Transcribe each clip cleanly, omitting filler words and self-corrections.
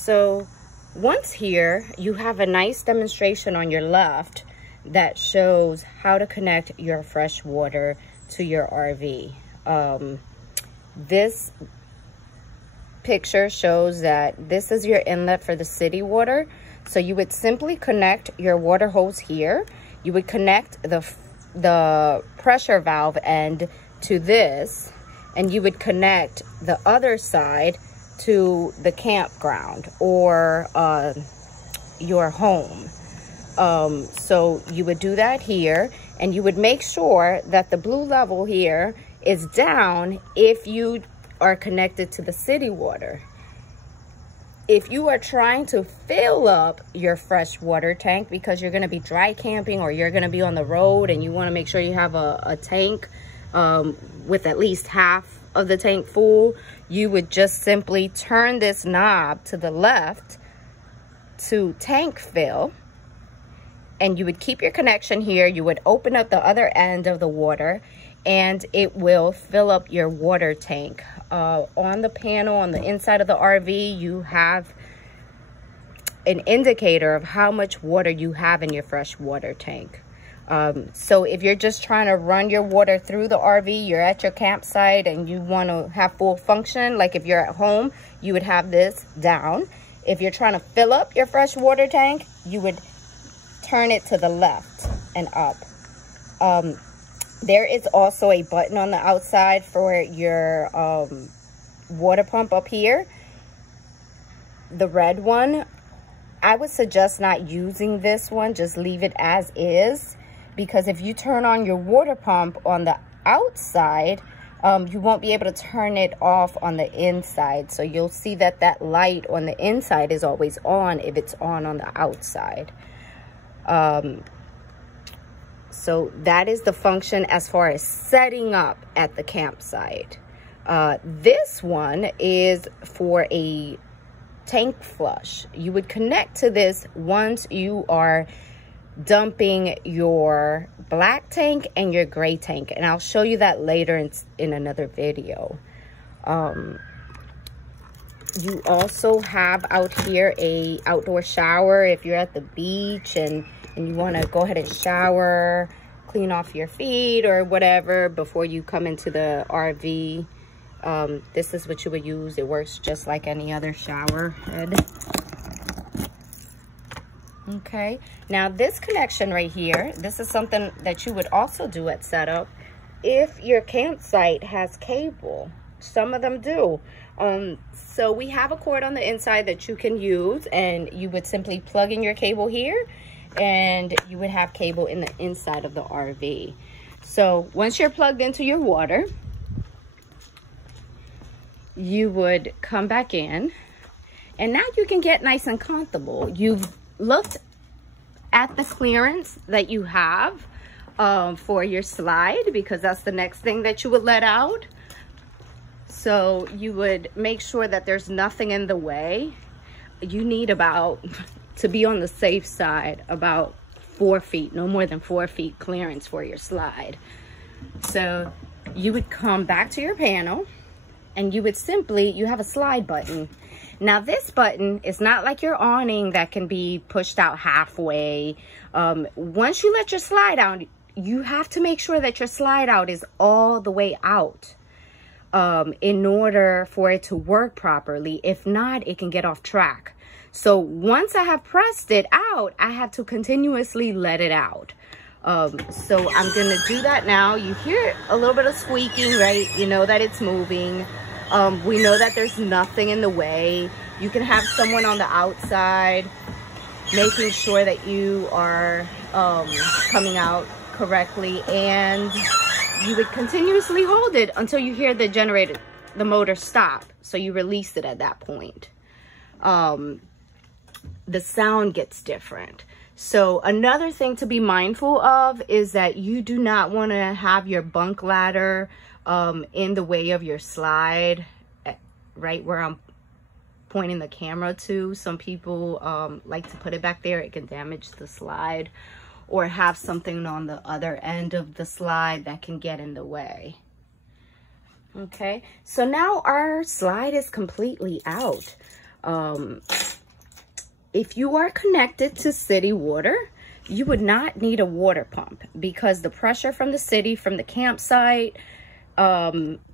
So once here, you have a nice demonstration on your left that shows how to connect your fresh water to your RV. This picture shows that this is your inlet for the city water. So you would simply connect your water hose here. You would connect the pressure valve end to this, and you would connect the other side to the campground or your home. So you would do that here, and you would make sure that the blue level here is down if you are connected to the city water. If you are trying to fill up your fresh water tank because you're going to be dry camping or you're going to be on the road and you want to make sure you have a tank with at least half of the tank full, you would just simply turn this knob to the left to tank fill, and you would keep your connection here. You would open up the other end of the water and it will fill up your water tank. On the panel on the inside of the RV, you have an indicator of how much water you have in your fresh water tank. So if you're just trying to run your water through the RV, you're at your campsite and you want to have full function, like if you're at home, you would have this down. If you're trying to fill up your fresh water tank, you would turn it to the left and up. There is also a button on the outside for your water pump up here. The red one, I would suggest not using this one. Just leave it as is, because if you turn on your water pump on the outside, you won't be able to turn it off on the inside. So you'll see that that light on the inside is always on if it's on the outside. So that is the function as far as setting up at the campsite. This one is for a tank flush. You would connect to this once you are dumping your black tank and your gray tank, and I'll show you that later in another video. You also have out here a outdoor shower if you're at the beach and you want to go ahead and shower, clean off your feet or whatever before you come into the RV. This is what you would use. It works just like any other shower head. Okay, now this connection right here, this is something that you would also do at setup if your campsite has cable. Some of them do. So we have a cord on the inside that you can use, and you would simply plug in your cable here, and you would have cable in the inside of the RV. So once you're plugged into your water, you would come back in, and now you can get nice and comfortable. You've looked at the clearance that you have for your slide, because that's the next thing that you would let out. So you would make sure that there's nothing in the way. You need about, to be on the safe side, about 4 feet, no more than 4 feet clearance for your slide. So you would come back to your panel, and you would simply, you have a slide button. Now this button is not like your awning that can be pushed out halfway. Once you let your slide out, you have to make sure that your slide out is all the way out in order for it to work properly. If not, it can get off track. So once I have pressed it out, I have to continuously let it out. So I'm gonna do that now. You hear a little bit of squeaking, right? You know that it's moving. We know that there's nothing in the way. You can have someone on the outside making sure that you are coming out correctly, and you would continuously hold it until you hear the generator, the motor stop. So you release it at that point. The sound gets different. So another thing to be mindful of is that you do not want to have your bunk ladder in the way of your slide, right where I'm pointing the camera to. Some people like to put it back there. It can damage the slide, or have something on the other end of the slide that can get in the way. Okay, so now our slide is completely out. if you are connected to city water, you would not need a water pump because the pressure from the city, from the campsite,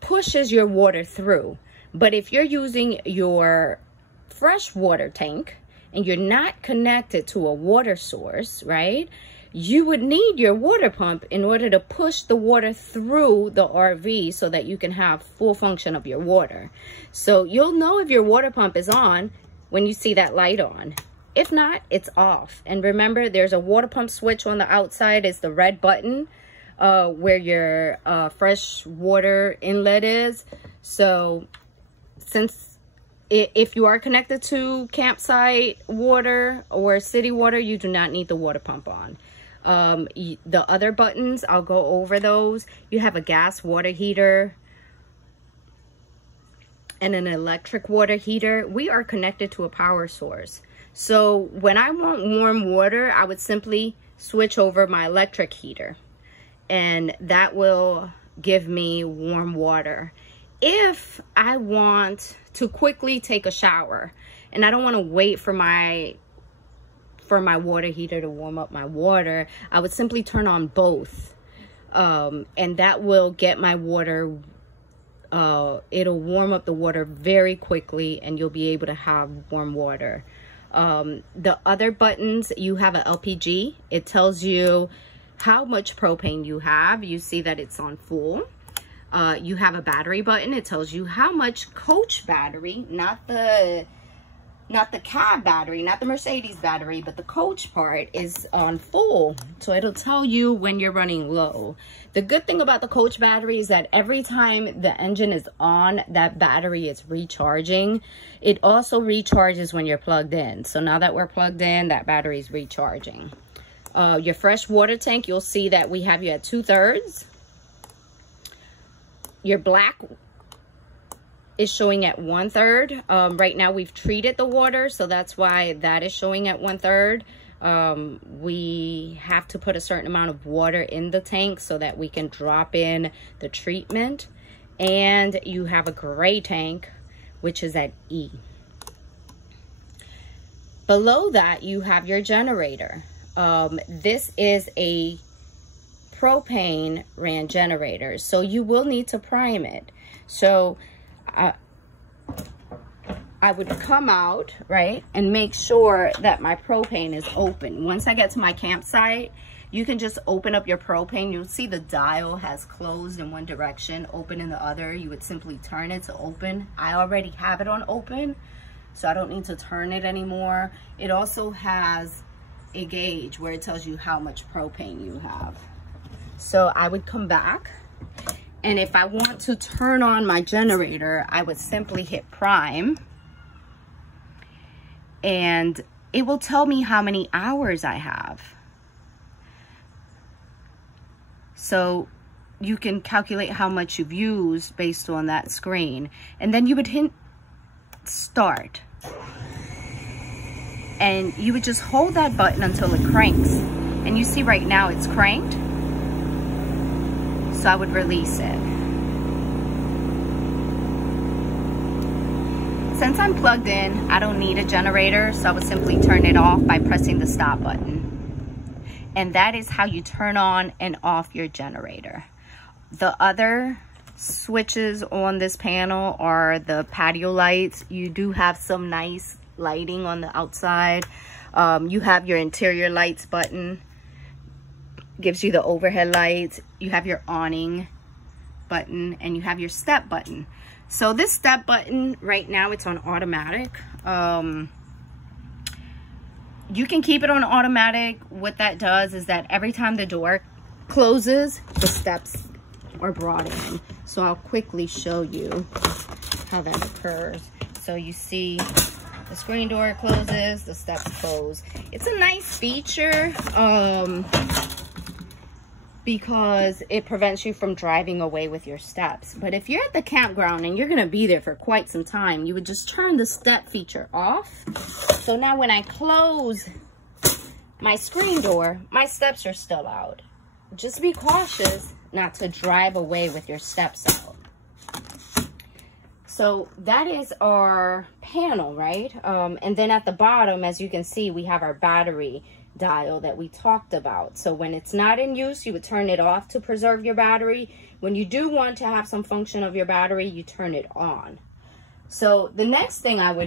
pushes your water through. But if you're using your fresh water tank and you're not connected to a water source, right, you would need your water pump in order to push the water through the RV so that you can have full function of your water. So you'll know if your water pump is on when you see that light on. If not, it's off. And remember, there's a water pump switch on the outside. It's the red button where your fresh water inlet is. So since if you are connected to campsite water or city water, you do not need the water pump on. The other buttons, I'll go over those. You have a gas water heater and an electric water heater. We are connected to a power source. So when I want warm water, I would simply switch over my electric heater and that will give me warm water. If I want to quickly take a shower and I don't want to wait for my water heater to warm up my water, I would simply turn on both. And that will get my water, it'll warm up the water very quickly and you'll be able to have warm water. The other buttons, you have an LPG. It tells you how much propane you have. You see that it's on full. You have a battery button. It tells you how much Coach battery, not the cab battery, not the Mercedes battery, but the Coach part is on full. So it'll tell you when you're running low. The good thing about the Coach battery is that every time the engine is on, that battery is recharging. It also recharges when you're plugged in. So now that we're plugged in, that battery is recharging. Your fresh water tank, you'll see that we have you at 2/3. Your black is showing at 1/3. Right now we've treated the water, so that's why that is showing at 1/3. We have to put a certain amount of water in the tank so that we can drop in the treatment. And you have a gray tank, which is at E. Below that, you have your generator. This is a propane ran generator, so you will need to prime it. So I would come out, right, and make sure that my propane is open. Once I get to my campsite, you can just open up your propane. You'll see the dial has closed in one direction, open in the other. You would simply turn it to open. I already have it on open, so I don't need to turn it anymore. It also has a gauge where it tells you how much propane you have. So I would come back, and if I want to turn on my generator, I would simply hit prime, and it will tell me how many hours I have. So you can calculate how much you've used based on that screen. And then you would hit start. And you would just hold that button until it cranks. And you see right now it's cranked. So I would release it. Since I'm plugged in, I don't need a generator, so I would simply turn it off by pressing the stop button. And that is how you turn on and off your generator. The other switches on this panel are the patio lights. You do have some nice lighting on the outside. You have your interior lights button, gives you the overhead lights. You have your awning button, and you have your step button. So this step button right now, it's on automatic. You can keep it on automatic. What that does is that every time the door closes, the steps are brought in. So I'll quickly show you how that occurs. So you see the screen door closes, the steps close. It's a nice feature because it prevents you from driving away with your steps. But if you're at the campground and you're gonna be there for quite some time, you would just turn the step feature off. So now when I close my screen door, my steps are still out. Just be cautious not to drive away with your steps out. So that is our panel, right? And then at the bottom, as you can see, we have our battery dial that we talked about. So when it's not in use, you would turn it off to preserve your battery. When you do want to have some function of your battery, you turn it on. So the next thing I would